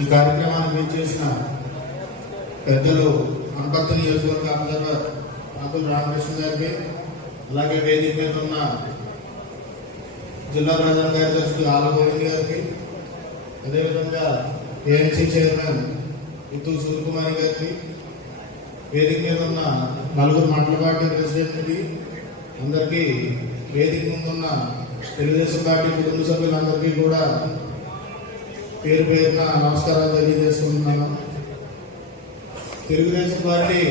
ఈ కార్యక్రమాన్ని చేసిన పెద్దలు అనపర్తి నియోజకవర్గ అబ్జర్వర్ ఆకుల రామకృష్ణ గారికి, అలాగే వేదిక మీద ఉన్న జిల్లా ప్రధాన కార్యదర్శి ఆలగోవింద్ గారికి, అదేవిధంగా ఏఎంసీ చైర్మన్ ఇత్తు సూర్యకుమారి గారికి, వేదిక మీద ఉన్న నలుగురు మండల పార్టీ ప్రెసిడెంట్కి అందరికీ, వేదిక ముందున్న తెలుగుదేశం పార్టీ కుటుంబ సభ్యులందరికీ కూడా పేరు పేరున నమస్కారాలు తెలియజేసుకుంటున్నాను. తెలుగుదేశం పార్టీ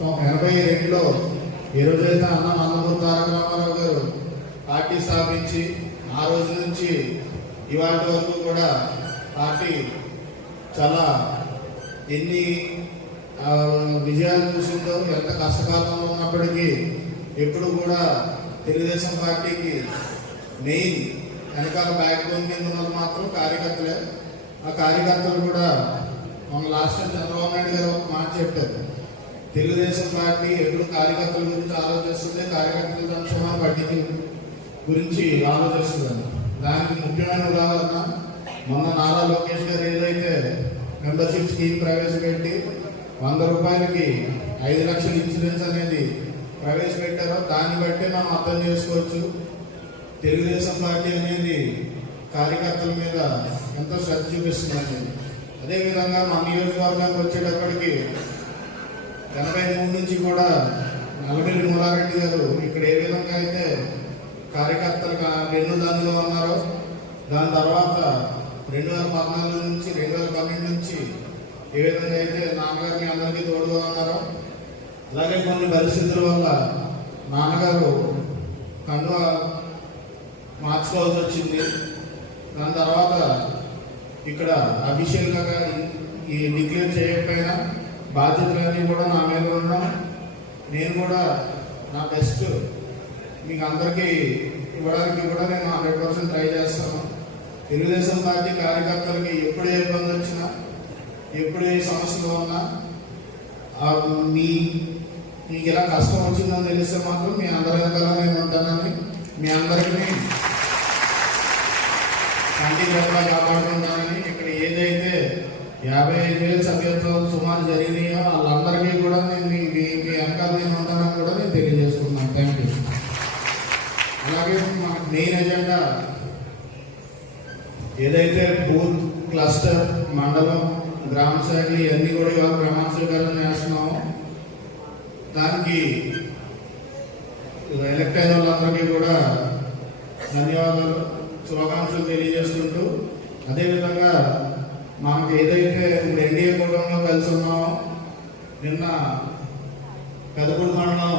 82లో ఏ రోజైతే నందమూరి తారక రామారావు గారు పార్టీ స్థాపించి ఆ రోజు నుంచి ఇవాటి వరకు కూడా పార్టీ చాలా ఎన్ని విజయాలు చూసిందో, ఎంత కష్టకాలంలో ఉన్నప్పటికీ ఎప్పుడు కూడా తెలుగుదేశం పార్టీకి మెయిన్ వెనకాల బ్యాక్ బోన్ కింద ఉన్నది మాత్రం కార్యకర్తలే. ఆ కార్యకర్తలు కూడా మన లాస్ట్ చంద్రబాబు నాయుడు గారు ఒక మాట చెప్పారు, తెలుగుదేశం పార్టీ ఎప్పుడు కార్యకర్తల గురించి ఆలోచిస్తుంది, కార్యకర్తల సంక్షేమ పార్టీ గురించి ఆలోచిస్తుందని. దానికి ముఖ్యమైన ఉదాహరణ మొన్న నారా లోకేష్ గారు ఏదైతే మెంబర్షిప్ స్కీమ్ ప్రవేశపెట్టి 100 రూపాయలకి 5 లక్షల ఇన్సూరెన్స్ అనేది ప్రవేశపెట్టారో దాన్ని బట్టి మనం అర్థం చేసుకోవచ్చు తెలుగుదేశం పార్టీ అనేది కార్యకర్తల మీద ఎంతో శ్రద్ధ చూపిస్తుందని. అదేవిధంగా మా నియోజకవర్గానికి వచ్చేటప్పటికి 83 నుంచి కూడా నల్లబెల్లి మూలారెడ్డి గారు ఇక్కడ ఏ విధంగా అయితే కార్యకర్తలకు వెన్నుదన్నుగా ఉన్నారో, దాని తర్వాత 2014 నుంచి 2012 నుంచి ఏ విధంగా అయితే నాన్నగారిని అందరికీ తోడుగా ఉన్నారో, అలాగే కొన్ని పరిస్థితుల వల్ల నాన్నగారు కండువా మార్చుకోవాల్సి వచ్చింది. దాని తర్వాత ఇక్కడ అఫీషియల్గా ఈ డిక్లేర్ చేయకపోయినా బాధ్యతలన్నీ కూడా నా మీద ఉండడం, నేను కూడా నా బెస్ట్ మీకు అందరికీ ఇవ్వడానికి కూడా నేను 100% ట్రై చేస్తాను. తెలుగుదేశం పార్టీ కార్యకర్తలకి ఎప్పుడు ఏ ఇబ్బంది వచ్చినా, ఎప్పుడు ఏ సమస్యలు ఉన్నా, మీకు ఎలా కష్టం వచ్చిందని తెలిస్తే మాత్రం మీ అందరి వెనకాల నేను ఉంటానని, మీ అందరికీ శాంతి భద్రత కాపాడుకుంటానని, ఇక్కడ ఏదైతే 55,000 సభ్యత్వాలు సుమారు జరిగినాయో వాళ్ళందరికీ కూడా నేను మీ వెనకాల నేను ఉంటానని కూడా నేను తెలియజేసుకున్నాను. Thank you. అలాగే మాకు మెయిన్ ఎజెండా ఏదైతే బూత్, క్లస్టర్, మండలం, గ్రామ శాఖలు ఇవన్నీ కూడా ఇవాళ ప్రమాణ స్వీకారం చేస్తున్నాము. దానికి ఎలక్ట్ అయిన వాళ్ళందరికీ కూడా ధన్యవాదాలు, శుభాకాంక్షలు తెలియజేసుకుంటూ, అదేవిధంగా మనకు ఏదైతే ఎన్డీఏ కూటమిలో కలిసి ఉన్నామో, నిన్న పెదపూడి మండలం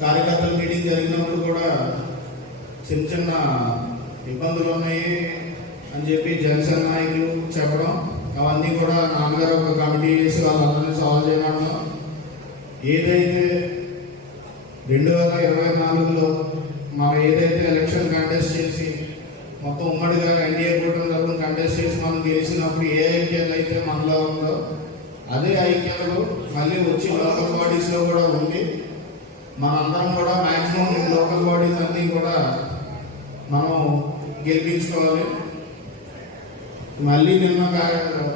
కార్యకర్తల మీటింగ్ జరిగినప్పుడు కూడా చిన్న చిన్న ఇబ్బందులు ఉన్నాయి అని చెప్పి జనసేన నాయకులు చెప్పడం, అవన్నీ కూడా నాన్నగారు ఒక కమిటీ వేసి వాళ్ళందరినీ సాల్వ్ చేయడం. ఏదైతే 2024లో మనం ఏదైతే ఎలక్షన్ కంటెస్ట్ చేసి మొత్తం ఉమ్మడిగా ఎన్డీఏ కూటమి తరఫున కంటెస్ట్ చేసి మనం గెలిచినప్పుడు ఏ ఐక్యత అయితే మనలో ఉందో అదే ఐక్యతలు మళ్ళీ వచ్చి లోకల్ బాడీస్లో కూడా ఉంది. మనందరం కూడా మ్యాక్సిమం లోకల్ బాడీస్ అన్నీ కూడా మనం గెలిపించుకోవాలి. మళ్ళీ నిన్న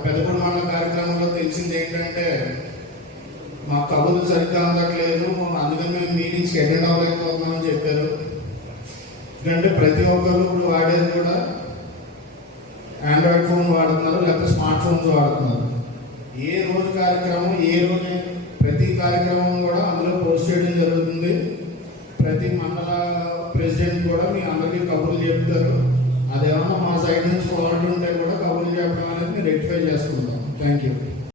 పెదపూడి మండల కార్యక్రమంలో తెలిసింది ఏంటంటే మా కబుర్లు సరిగ్గా అందట్లేదు, అందుకని మేము మీటింగ్స్కి అటెండ్ అవ్వలేకపోతున్నామని చెప్పారు. ఎందుకంటే ప్రతి ఒక్కరు ఇప్పుడు వాడేది కూడా ఆండ్రాయిడ్ ఫోన్ వాడుతున్నారు, లేకపోతే స్మార్ట్ ఫోన్స్ వాడుతున్నారు. ఏ రోజు కార్యక్రమం, ఏ రోజు ప్రతి కార్యక్రమం కూడా అందులో పోస్ట్ చేయడం జరుగుతుంది. ప్రతి మండల ప్రెసిడెంట్ కూడా మీ అందరికీ కబుర్లు చెప్తారు. అదేమన్నా మా సైడ్ నుంచి ఫాల్ట్ ఉంటే కూడా కబుర్లు చెప్పడం అనేది రెక్టిఫై చేసుకుంటాం. Thank you.